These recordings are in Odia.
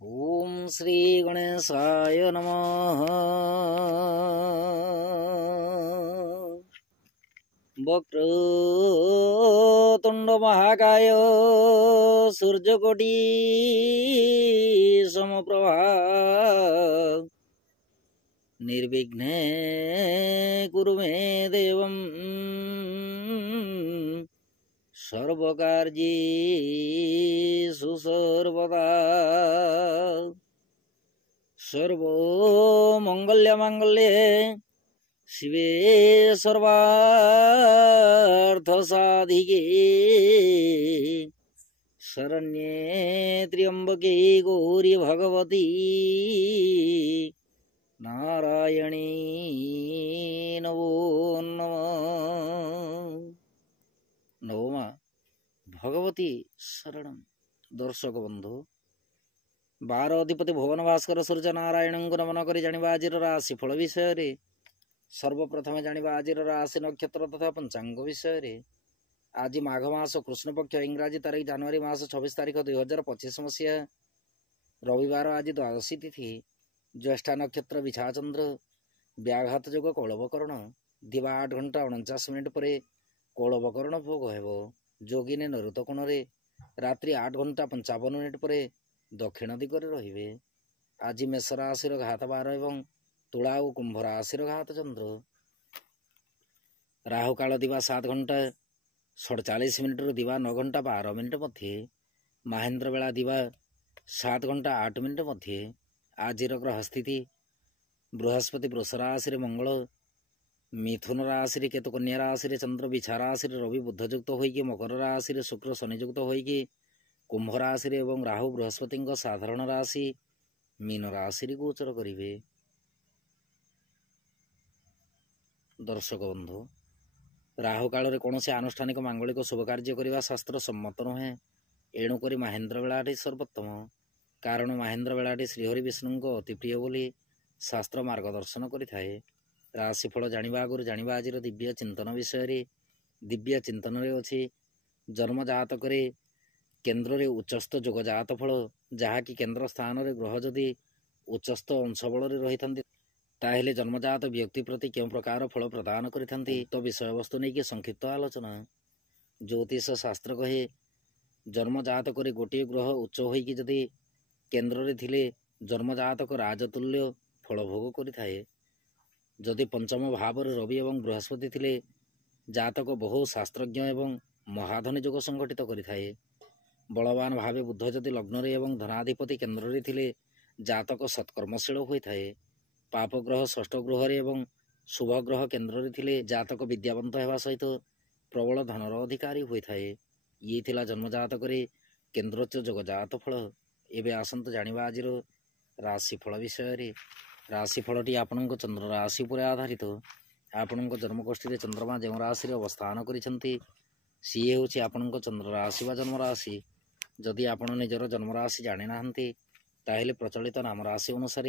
ओम श्री गणेशाय नमः। वक्रतुंड महाकाय सूर्यकोटि समप्रभा निर्विघ्ने कुरु मे देवं सर्वकार्येषु सर्वदा। सर्वमंगल्ये शिवे सर्वार्थसाधिके शरण्ये त्र्यंबके गौरी भगवती नारायणी नमो नमः। नवमा भगवती शरणम। दर्शक बंधु, 12 अधिपति भुवन भास्कर सूर्य नारायण को नमन कर जानिबा आजिर राशि फल विषय। सर्वप्रथम जानिबा आजिर राशि नक्षत्र तथा पंचांग विषय। आज माघ मास कृष्ण पक्ष इंग्राजी तारीख जनवरी मास 26 तारीख 2025 मसीहा रविवार। आज द्वादशी तिथि। ज्येष्ठा नक्षत्र विछाचंद्र। व्याघात जोग कौलवकर्ण। दिवा 8 घंटा 49 मिनिट पर कौलवकर्ण भोग हेब। जोगिने नरुत कोण रात्रि 8 घंटा 55 मिनिट पर दक्षिण दिगरे रहिबे। आज मेष राशिर घात 12 एवं तुला और कुंभ राशिर घात चंद्र। राहु काल दिवा 7 घंटा 47 मिनिट दिवा 9 घंटा 12 मिनिट मध्य। महेंद्र बेला दिवा 7 घंटा 8 मिनिट मध्य। आजिर ग्रह स्थिति बृहस्पति वृष राशि मंगल, मिथुन राशि केतु कन्या राशि चंद्र, बिछा राशि रवि बुध युक्त होइकी मकर राशि शुक्र शनि युक्त होइकी कुंभ राशि एवं राहु बृहस्पति साधारण राशि मीन राशि गोचर करिवे। दर्शक बंधु, राहु काल कौन से आनुष्ठानिक मांगलिक शुभ कार्य करने शास्त्र सम्मत नुहे। एणुक महेंद्र बेलाटी सर्वोत्तम। कारण महेंद्र बेलाटी श्रीहरि विष्णु अति प्रिय बोली शास्त्र मार्गदर्शन करिथाए। राशिफल जानिबा आगुरु जानिबा आजिर दिव्य चिंतन विषय। दिव्य चिंतन अच्छी जन्म जातक केन्द्र रे उच्चस्थ जोग जात फल, जहाँकि केन्द्र स्थान रे ग्रह जदि उच्चस्थ अंश बल रही ताहेले जन्मजात व्यक्ति प्रति क्यों प्रकार फल प्रदान करिथांती तो विषय वस्तु नहीं कि संक्षिप्त आलोचना। ज्योतिष शास्त्र कहे जन्मजातक गोटे ग्रह उच्च होइकी जदि केन्द्र रे थिले जन्मजातक राजतुल्य फल भोग करिथाए। जदि पंचम भाव रवि एवं बृहस्पति थिले जातक बहु शास्त्रज्ञ एवं महाधनी जोग संगठित करिथाए। बलवान भावे बुध जदि लग्न एवं धनाधिपति केन्द्र रे थिले जातक सत्कर्मशील होइथाए। पाप ग्रह षष्ठ गृह एवं शुभ ग्रह केन्द्र रे थिले जातक विद्यावंत हेबा सहित प्रबल धनर अधिकारी होइथाए। ये थिला जन्मजातक केन्द्रोच्च जोग जात फल। एबे आसंत जानिबा आजिर राशिफल विषय। राशिफलटी आपणक चंद्र राशि पर आधारित। आपणक जन्मकोष्ठी चंद्रमा जो राशि अवस्थान करिसेंती सी होछि आपणक चंद्र राशि वा जन्म राशि। जदि आपण निजर जन्म राशि जानि नाहंती ताहेले प्रचलित नाम राशि अनुसार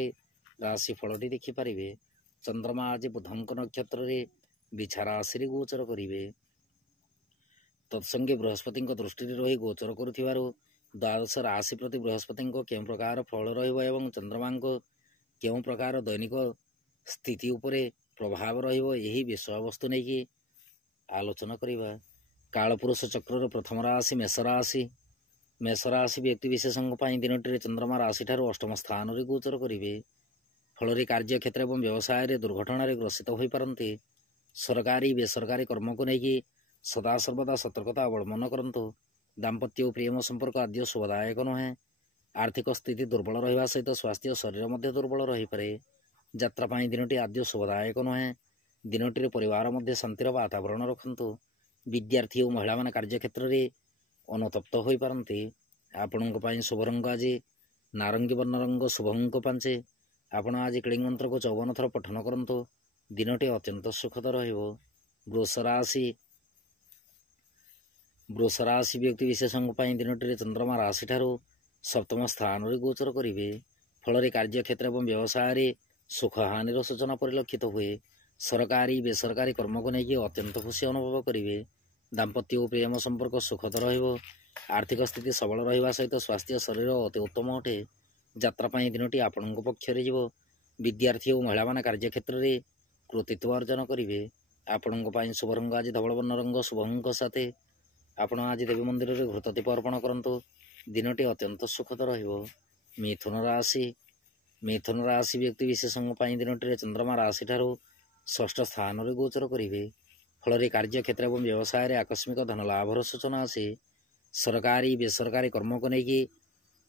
राशिफलटी देखिपारे। चंद्रमा आज बुधंक नक्षत्र बिछा राशि गोचर करिवे। तत्संगे बृहस्पति दृष्टि रही गोचर करुथिबारु द्वादश राशि प्रति बृहस्पति केउं प्रकार फल रहिबो एवं चंद्रमा केउं प्रकार दैनिक स्थिति उपरे प्रभाव रहिबो एही विषय वस्तु नहीं कि आलोचना करिबा। कालपुरुष चक्र प्रथम राशि मेष राशि। मेष राशि व्यक्ति विशेषों दिनटी चंद्रमा राशि ठारू अष्टम स्थान रे गोचर करिवे। फल कार्य क्षेत्र एवं व्यवसाय दुर्घटना ग्रसित हो पारती। सरकारी बेसरकारी कर्म को लेकिन सदा सर्वदा सतर्कता अवलंबन करंतु। दाम्पत्य और प्रेम संपर्क आद्य शुभदायक नुहे। आर्थिक स्थिति दुर्बल रहिबा सहित स्वास्थ्य शरीर मध्य दुर्बल रही पारे। यात्रा पाई दिनटी आद्य शुभदायक नुहे। दिनटी परिवार मध्य शांतिर वातावरण रखंतु। विद्यार्थी और महिला माने कार्य क्षेत्र में अनुतप्त हो पारती। आपण शुभ रंग आज नारंगी वर्ण रंग, शुभ अंक 5। आपण आज क्लींग मंत्र को 54 थर पठन करंतु। दिनटी अत्यंत सुखद रहिबो। वृष राशि व्यक्ति विशेषों दिनटी चंद्रमा राशि ठारू सप्तम स्थान रे गोचर करिवे। फल कार्य क्षेत्र एवं व्यवसाय सुख हानिर सूचना परिलक्षित हुए। सरकारी बेसरकारी कर्म को लेकिन अत्यंत खुशी अनुभव करेंगे। दाम्पत्य और प्रेम संपर्क सुखद रहिबो। आर्थिक स्थिति सबल रहिबा सहित स्वास्थ्य शरीर अति उत्तम अटे। ଯାତ୍ରା ପାଇଁ ଦିନଟି ଆପଣଙ୍କ ପକ୍ଷରେ ଯିବ। ବିଦ୍ୟାର୍ଥୀ ଓ ମହିଳାମାନେ କାର୍ଯ୍ୟକ୍ଷେତ୍ରରେ କୃତିତ୍ୱ ଅର୍ଜନ କରିବେ। ଆପଣଙ୍କ ପାଇଁ ଶୁଭ ରଙ୍ଗ ଆଜି ଧବଳ ବର୍ଣ୍ଣ ରଙ୍ଗ। ଶୁଭ ଅଙ୍କ 7। ଆପଣ ଆଜି ଦେବୀ ମନ୍ଦିରରେ ଘୃତଦୀପ ଅର୍ପଣ କରନ୍ତୁ। ଦିନଟି ଅତ୍ୟନ୍ତ ସୁଖଦ ରହିବ। ମିଥୁନ ରାଶି। ମିଥୁନ ରାଶି ବ୍ୟକ୍ତି ବିଶେଷଙ୍କ ପାଇଁ ଦିନଟିରେ ଚନ୍ଦ୍ରମା ରାଶିଠାରୁ ଷଷ୍ଠ ସ୍ଥାନରେ ଗୋଚର କରିବେ। ଫଳରେ କାର୍ଯ୍ୟକ୍ଷେତ୍ର ଏବଂ ବ୍ୟବସାୟରେ ଆକସ୍ମିକ ଧନ ଲାଭର ସୂଚନା ଅଛି। ସରକାରୀ ବେସରକାରୀ କର୍ମକୁ ନେଇକି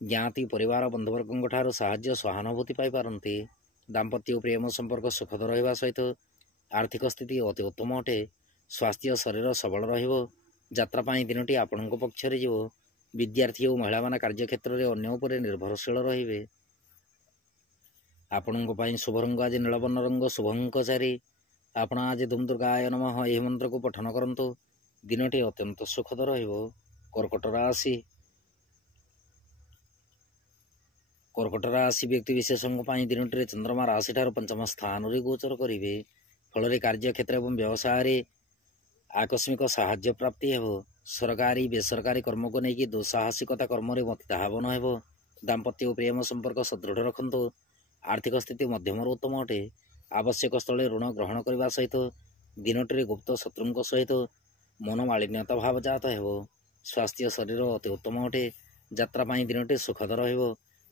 ଜ୍ଞାତି ପରିବାର ବନ୍ଧୁବର୍ଗଙ୍କ ଠାରୁ ସାହାଯ୍ୟ ସହାନୁଭୂତି ପାଇପାରନ୍ତି। ଦାମ୍ପତ୍ୟ ଓ ପ୍ରେମ ସମ୍ପର୍କ ସୁଖଦ ରହିବା ସହିତ ଆର୍ଥିକ ସ୍ଥିତି ଅତି ଉତ୍ତମ ଅଟେ। ସ୍ୱାସ୍ଥ୍ୟ ଶରୀର ସବଳ ରହିବ। ଯାତ୍ରା ପାଇଁ ଦିନଟି ଆପଣଙ୍କ ପକ୍ଷରେ ଯିବ। ବିଦ୍ୟାର୍ଥୀ ଓ ମହିଳାମାନେ କାର୍ଯ୍ୟକ୍ଷେତ୍ରରେ ଅନ୍ୟ ଉପରେ ନିର୍ଭରଶୀଳ ରହିବେ। ଆପଣଙ୍କ ପାଇଁ ଶୁଭ ରଙ୍ଗ ଆଜି ନୀଳବର୍ଣ୍ଣ ରଙ୍ଗ। ଶୁଭ ଅଙ୍କ 4। ଆପଣ ଆଜି ଧୂମ ଦୁର୍ଗାୟ ନମଃ ଏହି ମନ୍ତ୍ରକୁ ପଠନ କରନ୍ତୁ। ଦିନଟି ଅତ୍ୟନ୍ତ ସୁଖଦ ରହିବ। କର୍କଟ ରାଶି। କର୍କଟ ରାଶି ବ୍ୟକ୍ତି ବିଶେଷଙ୍କ ପାଇଁ ଦିନଟିରେ ଚନ୍ଦ୍ରମା ରାଶିଠାରୁ ପଞ୍ଚମ ସ୍ଥାନରେ ଗୋଚର କରିବେ। ଫଳରେ କାର୍ଯ୍ୟକ୍ଷେତ୍ର ଏବଂ ବ୍ୟବସାୟରେ ଆକସ୍ମିକ ସାହାଯ୍ୟ ପ୍ରାପ୍ତି ହେବ। ସରକାରୀ ବେସରକାରୀ କର୍ମକୁ ନେଇକି ଦୁଃସାହସିକତା କର୍ମରେ ମତିଦାହନ ହେବ। ଦାମ୍ପତ୍ୟ ଓ ପ୍ରେମ ସମ୍ପର୍କ ସୁଦୃଢ଼ ରଖନ୍ତୁ। ଆର୍ଥିକ ସ୍ଥିତି ମଧ୍ୟମରୁ ଉତ୍ତମ ଅଟେ। ଆବଶ୍ୟକ ସ୍ଥଳେ ଋଣ ଗ୍ରହଣ କରିବା ସହିତ ଦିନଟିରେ ଗୁପ୍ତ ଶତ୍ରୁଙ୍କ ସହିତ ମନମାଳିନ୍ୟତା ଭାବ ଜାତ ହେବ। ସ୍ୱାସ୍ଥ୍ୟ ଶରୀର ଅତି ଉତ୍ତମ ଅଟେ। ଯାତ୍ରା ପାଇଁ ଦିନଟି ସୁଖଦ ରହିବ।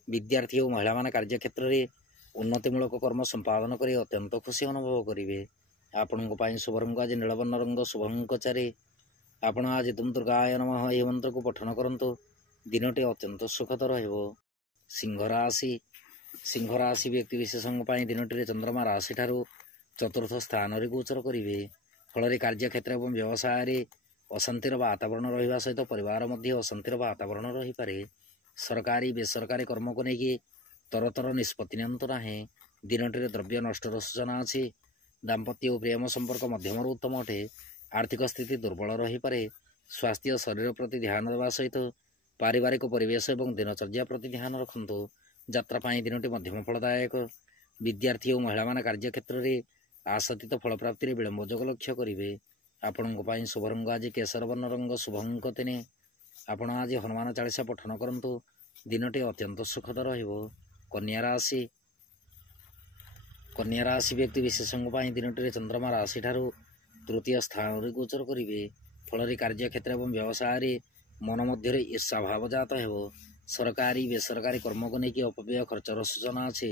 ବିଦ୍ୟାର୍ଥୀ ଓ ମହିଳାମାନେ କାର୍ଯ୍ୟକ୍ଷେତ୍ରରେ ଉନ୍ନତିମୂଳକ କର୍ମ ସମ୍ପାଦନ କରି ଅତ୍ୟନ୍ତ ଖୁସି ଅନୁଭବ କରିବେ। ଆପଣଙ୍କ ପାଇଁ ଶୁଭ ରଙ୍ଗ ଆଜି ନୀଳବର୍ଣ୍ଣ ରଙ୍ଗ। ଶୁଭ ଅଙ୍କ 4। ଆପଣ ଆଜି ଧୂମ ଦୁର୍ଗାୟ ନମଃ ଏହି ମନ୍ତ୍ରକୁ ପଠନ କରନ୍ତୁ। ଦିନଟି ଅତ୍ୟନ୍ତ ସୁଖଦ ରହିବ। ସିଂହ ରାଶି। ସିଂହ ରାଶି ବ୍ୟକ୍ତି ବିଶେଷଙ୍କ ପାଇଁ ଦିନଟିରେ ଚନ୍ଦ୍ରମା ରାଶିଠାରୁ ଚତୁର୍ଥ ସ୍ଥାନରେ ଗୋଚର କରିବେ। ଫଳରେ କାର୍ଯ୍ୟକ୍ଷେତ୍ର ଏବଂ ବ୍ୟବସାୟରେ ଅଶାନ୍ତିର ବାତାବରଣ ରହିବା ସହିତ ପରିବାର ମଧ୍ୟ ଅଶାନ୍ତିର ବାତାବରଣ ରହିପାରେ। ସରକାରୀ ବେସରକାରୀ କର୍ମକୁ ନେଇକି ତରତର ନିଷ୍ପତ୍ତି ନିଅନ୍ତୁ ନାହିଁ। ଦିନଟିରେ ଦ୍ରବ୍ୟ ନଷ୍ଟର ସୂଚନା ଅଛି। ଦାମ୍ପତ୍ୟ ଓ ପ୍ରେମ ସମ୍ପର୍କ ମଧ୍ୟମରୁ ଉତ୍ତମ ଅଟେ। ଆର୍ଥିକ ସ୍ଥିତି ଦୁର୍ବଳ ରହିପାରେ। ସ୍ୱାସ୍ଥ୍ୟ ଶରୀର ପ୍ରତି ଧ୍ୟାନ ଦେବା ସହିତ ପାରିବାରିକ ପରିବେଶ ଏବଂ ଦିନଚର୍ଯ୍ୟା ପ୍ରତି ଧ୍ୟାନ ରଖନ୍ତୁ। ଯାତ୍ରା ପାଇଁ ଦିନଟି ମଧ୍ୟମ ଫଳଦାୟକ। ବିଦ୍ୟାର୍ଥୀ ଓ ମହିଳାମାନେ କାର୍ଯ୍ୟକ୍ଷେତ୍ରରେ ଆଶାତୀତ ଫଳପ୍ରାପ୍ତିରେ ବିଳମ୍ବ ଯୋଗ ଲକ୍ଷ୍ୟ କରିବେ। ଆପଣଙ୍କ ପାଇଁ ଶୁଭ ରଙ୍ଗ ଆଜି କେଶର ବର୍ଣ୍ଣ ରଙ୍ଗ। ଶୁଭ ଅଙ୍କ 3। ଆପଣ ଆଜି ହନୁମାନ ଚାଳିଶା ପଠନ କରନ୍ତୁ। ଦିନଟି ଅତ୍ୟନ୍ତ ସୁଖଦ ରହିବ। କନ୍ୟା ରାଶି। କନ୍ୟା ରାଶି ବ୍ୟକ୍ତି ବିଶେଷଙ୍କ ପାଇଁ ଦିନଟିରେ ଚନ୍ଦ୍ରମା ରାଶିଠାରୁ ତୃତୀୟ ସ୍ଥାନରେ ଗୋଚର କରିବେ। ଫଳରେ କାର୍ଯ୍ୟକ୍ଷେତ୍ର ଏବଂ ବ୍ୟବସାୟରେ ମନ ମଧ୍ୟରେ ଈର୍ଷା ଭାବ ଜାତ ହେବ। ସରକାରୀ ବେସରକାରୀ କର୍ମକୁ ନେଇକି ଅପବ୍ୟୟ ଖର୍ଚ୍ଚର ସୂଚନା ଅଛି।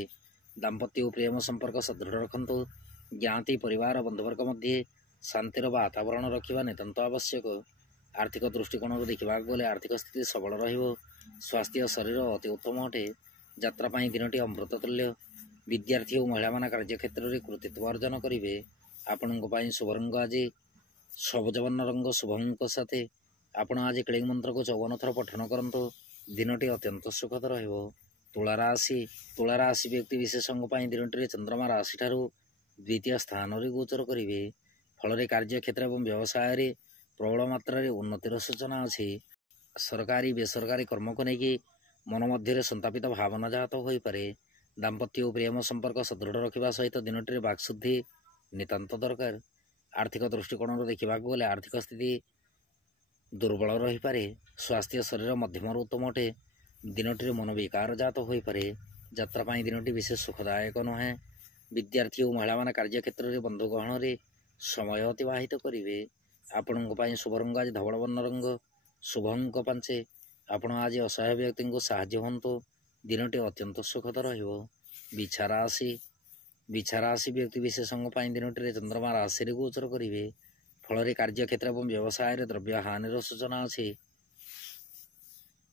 ଦାମ୍ପତ୍ୟ ଓ ପ୍ରେମ ସମ୍ପର୍କ ସୁଦୃଢ଼ ରଖନ୍ତୁ। ଜ୍ଞାତି ପରିବାର ବନ୍ଧୁବର୍ଗ ମଧ୍ୟରେ ଶାନ୍ତିର ବାତାବରଣ ରଖିବା ନିତାନ୍ତ ଆବଶ୍ୟକ। ଆର୍ଥିକ ଦୃଷ୍ଟିକୋଣରୁ ଦେଖିବାକୁ ଗଲେ ଆର୍ଥିକ ସ୍ଥିତି ସବଳ ରହିବ। ସ୍ୱାସ୍ଥ୍ୟ ଶରୀର ଅତି ଉତ୍ତମ ଅଟେ। ଯାତ୍ରା ପାଇଁ ଦିନଟି ଅମୃତ ତୁଲ୍ୟ। ବିଦ୍ୟାର୍ଥୀ ଓ ମହିଳାମାନେ କାର୍ଯ୍ୟକ୍ଷେତ୍ରରେ କୃତିତ୍ୱ ଅର୍ଜନ କରିବେ। ଆପଣଙ୍କ ପାଇଁ ଶୁଭ ରଙ୍ଗ ଆଜି ସବୁଜ ବର୍ଣ୍ଣ ରଙ୍ଗ। ଶୁଭ ଅଙ୍କ 7। ଆପଣ ଆଜି କ୍ଳିଂ ମନ୍ତ୍ରକୁ 54 ଥର ପଠନ କରନ୍ତୁ। ଦିନଟି ଅତ୍ୟନ୍ତ ସୁଖଦ ରହିବ। ତୁଳା ରାଶି। ତୁଳା ରାଶି ବ୍ୟକ୍ତି ବିଶେଷଙ୍କ ପାଇଁ ଦିନଟିରେ ଚନ୍ଦ୍ରମା ରାଶିଠାରୁ ଦ୍ୱିତୀୟ ସ୍ଥାନରେ ଗୋଚର କରିବେ। ଫଳରେ କାର୍ଯ୍ୟକ୍ଷେତ୍ର ଏବଂ ବ୍ୟବସାୟରେ ପ୍ରବଳ ମାତ୍ରାରେ ଉନ୍ନତିର ସୂଚନା ଅଛି। ସରକାରୀ ବେସରକାରୀ କର୍ମକୁ ନେଇକି ମନ ମଧ୍ୟରେ ସନ୍ତାପିତ ଭାବନା ଜାତ ହୋଇପାରେ। ଦାମ୍ପତ୍ୟ ଓ ପ୍ରେମ ସମ୍ପର୍କ ସୁଦୃଢ଼ ରଖିବା ସହିତ ଦିନଟିରେ ବାକ୍ଶୁଦ୍ଧି ନିତାନ୍ତ ଦରକାର। ଆର୍ଥିକ ଦୃଷ୍ଟିକୋଣରୁ ଦେଖିବାକୁ ଗଲେ ଆର୍ଥିକ ସ୍ଥିତି ଦୁର୍ବଳ ରହିପାରେ। ସ୍ୱାସ୍ଥ୍ୟ ଶରୀର ମଧ୍ୟମରୁ ଉତ୍ତମ ଅଟେ। ଦିନଟିରେ ମନ ବିକାର ଜାତ ହୋଇପାରେ। ଯାତ୍ରା ପାଇଁ ଦିନଟି ବିଶେଷ ସୁଖଦାୟକ ନୁହେଁ। ବିଦ୍ୟାର୍ଥୀ ଓ ମହିଳାମାନେ କାର୍ଯ୍ୟକ୍ଷେତ୍ରରେ ବନ୍ଧୁ ଗହଣରେ ସମୟ ଅତିବାହିତ କରିବେ। ଆପଣଙ୍କ ପାଇଁ ଶୁଭ ରଙ୍ଗ ଆଜି ଧବଳ ବର୍ଣ୍ଣ ରଙ୍ଗ। ଶୁଭ ଅଙ୍କ 5। ଆପଣ ଆଜି ଅସହାୟ ବ୍ୟକ୍ତିଙ୍କୁ ସାହାଯ୍ୟ ହୁଅନ୍ତୁ। ଦିନଟି ଅତ୍ୟନ୍ତ ସୁଖଦ ରହିବ। ବିଛା ରାଶି। ବିଛା ରାଶି ବ୍ୟକ୍ତି ବିଶେଷଙ୍କ ପାଇଁ ଦିନଟିରେ ଚନ୍ଦ୍ରମା ରାଶିରେ ଗୋଚର କରିବେ। ଫଳରେ କାର୍ଯ୍ୟକ୍ଷେତ୍ର ଏବଂ ବ୍ୟବସାୟରେ ଦ୍ରବ୍ୟ ହାନିର ସୂଚନା ଅଛି।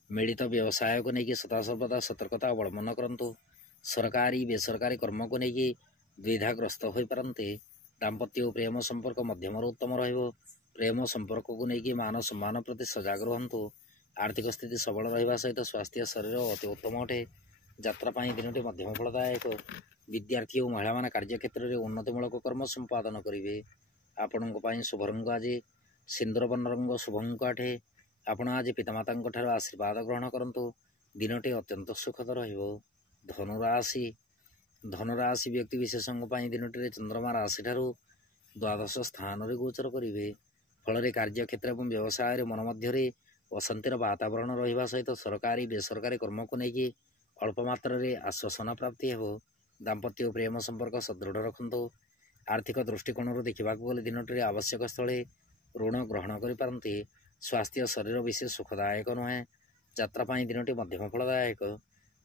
ମିଳିତ ବ୍ୟବସାୟକୁ ନେଇକି ସଦାସର୍ବଦା ସତର୍କତା ଅବଲମ୍ବନ କରନ୍ତୁ। ସରକାରୀ ବେସରକାରୀ କର୍ମକୁ ନେଇକି ଦ୍ୱିଧାଗ୍ରସ୍ତ ହୋଇପାରନ୍ତି। ଦାମ୍ପତ୍ୟ ଓ ପ୍ରେମ ସମ୍ପର୍କ ମଧ୍ୟମରୁ ଉତ୍ତମ ରହିବ। ପ୍ରେମ ସମ୍ପର୍କକୁ ନେଇକି ମାନ ସମ୍ମାନ ପ୍ରତି ସଜାଗ ରୁହନ୍ତୁ। ଆର୍ଥିକ ସ୍ଥିତି ସବଳ ରହିବା ସହିତ ସ୍ୱାସ୍ଥ୍ୟ ଶରୀର ଅତି ଉତ୍ତମ ଅଟେ। ଯାତ୍ରା ପାଇଁ ଦିନଟି ମଧ୍ୟମ ଫଳଦାୟକ। ବିଦ୍ୟାର୍ଥୀ ଓ ମହିଳାମାନେ କାର୍ଯ୍ୟକ୍ଷେତ୍ରରେ ଉନ୍ନତିମୂଳକ କର୍ମ ସମ୍ପାଦନ କରିବେ। ଆପଣଙ୍କ ପାଇଁ ଶୁଭ ରଙ୍ଗ ଆଜି ସିନ୍ଦୁର ବର୍ଣ୍ଣ ରଙ୍ଗ। ଶୁଭ ଅଙ୍କ 8। ଆପଣ ଆଜି ପିତାମାତାଙ୍କ ଠାରୁ ଆଶୀର୍ବାଦ ଗ୍ରହଣ କରନ୍ତୁ। ଦିନଟି ଅତ୍ୟନ୍ତ ସୁଖଦ ରହିବ। ଧନୁରାଶି। ଧନୁରାଶି ବ୍ୟକ୍ତି ବିଶେଷଙ୍କ ପାଇଁ ଦିନଟିରେ ଚନ୍ଦ୍ରମା ରାଶିଠାରୁ ଦ୍ୱାଦଶ ସ୍ଥାନରେ ଗୋଚର କରିବେ। ଫଳରେ କାର୍ଯ୍ୟକ୍ଷେତ୍ର ଏବଂ ବ୍ୟବସାୟରେ ମନ ମଧ୍ୟରେ ଅଶାନ୍ତିର ବାତାବରଣ ରହିବା ସହିତ ସରକାରୀ ବେସରକାରୀ କର୍ମକୁ ନେଇକି ଅଳ୍ପ ମାତ୍ରାରେ ଆଶ୍ୱାସନା ପ୍ରାପ୍ତି ହେବ। ଦାମ୍ପତ୍ୟ ଓ ପ୍ରେମ ସମ୍ପର୍କ ସୁଦୃଢ଼ ରଖନ୍ତୁ। ଆର୍ଥିକ ଦୃଷ୍ଟିକୋଣରୁ ଦେଖିବାକୁ ଗଲେ ଦିନଟିରେ ଆବଶ୍ୟକ ସ୍ଥଳେ ଋଣ ଗ୍ରହଣ କରିପାରନ୍ତି। ସ୍ୱାସ୍ଥ୍ୟ ଶରୀର ବିଶେଷ ସୁଖଦାୟକ ନୁହେଁ। ଯାତ୍ରା ପାଇଁ ଦିନଟି ମଧ୍ୟମ ଫଳଦାୟକ।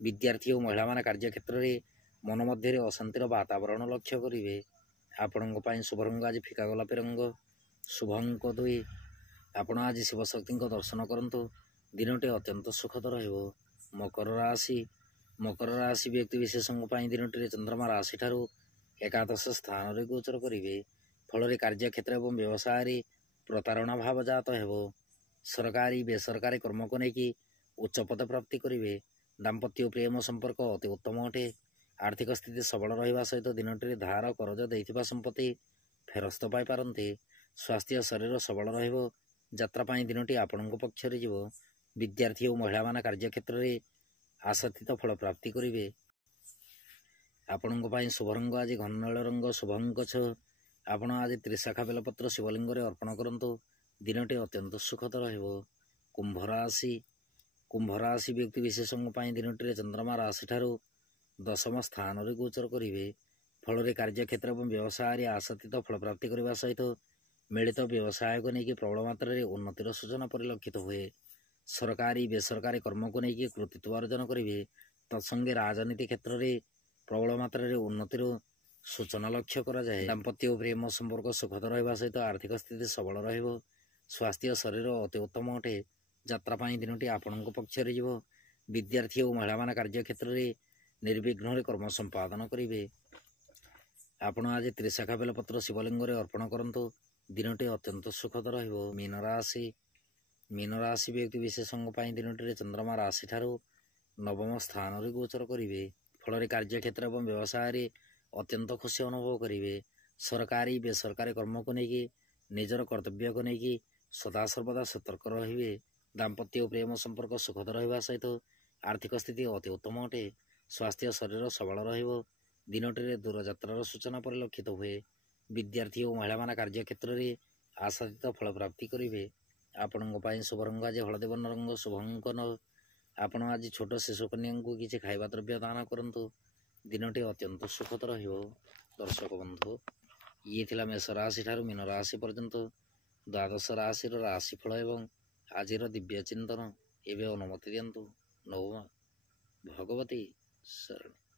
ବିଦ୍ୟାର୍ଥୀ ଓ ମହିଳାମାନେ କାର୍ଯ୍ୟକ୍ଷେତ୍ରରେ ମନ ମଧ୍ୟରେ ଅଶାନ୍ତିର ବାତାବରଣ ଲକ୍ଷ୍ୟ କରିବେ। ଆପଣଙ୍କ ପାଇଁ ଶୁଭ ରଙ୍ଗ ଆଜି ଫିକା ଗୋଲାପୀ ରଙ୍ଗ। ଶୁଭ ଅଙ୍କ 2। ଆପଣ ଆଜି ଶିବଶକ୍ତିଙ୍କ ଦର୍ଶନ କରନ୍ତୁ। ଦିନଟି ଅତ୍ୟନ୍ତ ସୁଖଦ ରହିବ। ମକର ରାଶି। ମକର ରାଶି ବ୍ୟକ୍ତିବିଶେଷଙ୍କ ପାଇଁ ଦିନଟିରେ ଚନ୍ଦ୍ରମା ରାଶିଠାରୁ ଏକାଦଶ ସ୍ଥାନରେ ଗୋଚର କରିବେ। ଫଳରେ କାର୍ଯ୍ୟକ୍ଷେତ୍ର ଏବଂ ବ୍ୟବସାୟରେ ପ୍ରତାରଣା ଭାବ ଜାତ ହେବ। ସରକାରୀ ବେସରକାରୀ କର୍ମକୁ ନେଇକି ଉଚ୍ଚପଦ ପ୍ରାପ୍ତି କରିବେ। ଦାମ୍ପତ୍ୟ ଓ ପ୍ରେମ ସମ୍ପର୍କ ଅତି ଉତ୍ତମ ଅଟେ। ଆର୍ଥିକ ସ୍ଥିତି ସବଳ ରହିବା ସହିତ ଦିନଟିରେ ଧାର କରଜ ଦେଇଥିବା ସମ୍ପତ୍ତି ଫେରସ୍ତ ପାଇପାରନ୍ତି। ସ୍ୱାସ୍ଥ୍ୟ ଶରୀର ସବଳ ରହିବ। ଯାତ୍ରା ପାଇଁ ଦିନଟି ଆପଣଙ୍କ ପକ୍ଷରେ ଯିବ। ବିଦ୍ୟାର୍ଥୀ ଓ ମହିଳାମାନେ କାର୍ଯ୍ୟକ୍ଷେତ୍ରରେ ଆଶାତୀତ ଫଳ ପ୍ରାପ୍ତି କରିବେ। ଆପଣଙ୍କ ପାଇଁ ଶୁଭ ରଙ୍ଗ ଆଜି ଘନ ନୀଳ ରଙ୍ଗ। ଶୁଭ ଅଙ୍କ 6। ଆପଣ ଆଜି ତ୍ରିଶାଖା ବେଲପତ୍ର ଶିବଲିଙ୍ଗରେ ଅର୍ପଣ କରନ୍ତୁ। ଦିନଟି ଅତ୍ୟନ୍ତ ସୁଖଦ ରହିବ। କୁମ୍ଭ ରାଶି। କୁମ୍ଭ ରାଶି ବ୍ୟକ୍ତିବିଶେଷଙ୍କ ପାଇଁ ଦିନଟିରେ ଚନ୍ଦ୍ରମା ରାଶିଠାରୁ ଦଶମ ସ୍ଥାନରେ ଗୋଚର କରିବେ। ଫଳରେ କାର୍ଯ୍ୟକ୍ଷେତ୍ର ଏବଂ ବ୍ୟବସାୟରେ ଆଶାତୀତ ଫଳ ପ୍ରାପ୍ତି କରିବା ସହିତ ମିଳିତ ବ୍ୟବସାୟକୁ ନେଇକି ପ୍ରବଳ ମାତ୍ରାରେ ଉନ୍ନତିର ସୂଚନା ପରିଲକ୍ଷିତ ହୁଏ। ସରକାରୀ ବେସରକାରୀ କର୍ମକୁ ନେଇକି କୃତିତ୍ୱ ଅର୍ଜନ କରିବେ। ତତ୍ସଙ୍ଗେ ରାଜନୀତି କ୍ଷେତ୍ରରେ ପ୍ରବଳ ମାତ୍ରାରେ ଉନ୍ନତିର ସୂଚନା ଲକ୍ଷ୍ୟ କରାଯାଏ। ଦାମ୍ପତ୍ୟ ଓ ପ୍ରେମ ସମ୍ପର୍କ ସୁଖଦ ରହିବା ସହିତ ଆର୍ଥିକ ସ୍ଥିତି ସବଳ ରହିବ। ସ୍ୱାସ୍ଥ୍ୟ ଶରୀର ଅତି ଉତ୍ତମ ଅଟେ। ଯାତ୍ରା ପାଇଁ ଦିନଟି ଆପଣଙ୍କ ପକ୍ଷରେ ଯିବ। ବିଦ୍ୟାର୍ଥୀ ଓ ମହିଳାମାନେ କାର୍ଯ୍ୟକ୍ଷେତ୍ରରେ ନିର୍ବିଘ୍ନରେ କର୍ମ ସମ୍ପାଦନ କରିବେ। ଆପଣ ଆଜି ତ୍ରିଶାଖା ବେଲପତ୍ର ଶିବଲିଙ୍ଗରେ ଅର୍ପଣ କରନ୍ତୁ। ଦିନଟି ଅତ୍ୟନ୍ତ ସୁଖଦ ରହିବ। ମୀନ ରାଶି। ମୀନ ରାଶି ବ୍ୟକ୍ତିବିଶେଷଙ୍କ ପାଇଁ ଦିନଟିରେ ଚନ୍ଦ୍ରମା ରାଶିଠାରୁ ନବମ ସ୍ଥାନରେ ଗୋଚର କରିବେ। ଫଳରେ କାର୍ଯ୍ୟକ୍ଷେତ୍ର ଏବଂ ବ୍ୟବସାୟରେ ଅତ୍ୟନ୍ତ ଖୁସି ଅନୁଭବ କରିବେ। ସରକାରୀ ବେସରକାରୀ କର୍ମକୁ ନେଇକି ନିଜର କର୍ତ୍ତବ୍ୟକୁ ନେଇକି ସଦାସର୍ବଦା ସତର୍କ ରହିବେ। ଦାମ୍ପତ୍ୟ ଓ ପ୍ରେମ ସମ୍ପର୍କ ସୁଖଦ ରହିବା ସହିତ ଆର୍ଥିକ ସ୍ଥିତି ଅତି ଉତ୍ତମ ଅଟେ। ସ୍ୱାସ୍ଥ୍ୟ ଶରୀର ସବଳ ରହିବ। ଦିନଟିରେ ଦୂରଯାତ୍ରାର ସୂଚନା ପରିଲକ୍ଷିତ ହୁଏ। ବିଦ୍ୟାର୍ଥୀ ଓ ମହିଳାମାନେ କାର୍ଯ୍ୟକ୍ଷେତ୍ରରେ ଆଶାତୀତ ଫଳ ପ୍ରାପ୍ତି କରିବେ। ଆପଣଙ୍କ ପାଇଁ ଶୁଭ ରଙ୍ଗ ଆଜି ହଳଦୀ ବର୍ଣ୍ଣ ରଙ୍ଗ। ଶୁଭ ଅଙ୍କ 9। ଆପଣ ଆଜି ଛୋଟ ଶିଶୁ କନ୍ୟାଙ୍କୁ କିଛି ଖାଇବା ଦ୍ରବ୍ୟ ଦାନ କରନ୍ତୁ। ଦିନଟି ଅତ୍ୟନ୍ତ ସୁଖଦ ରହିବ। ଦର୍ଶକ ବନ୍ଧୁ, ଇଏ ଥିଲା ମେଷ ରାଶି ଠାରୁ ମୀନ ରାଶି ପର୍ଯ୍ୟନ୍ତ ଦ୍ୱାଦଶ ରାଶିର ରାଶିଫଳ ଏବଂ ଆଜିର ଦିବ୍ୟ ଚିନ୍ତନ। ଏବେ ଅନୁମତି ଦିଅନ୍ତୁ। ନୌମା ଭଗବତୀ ଶରଣ।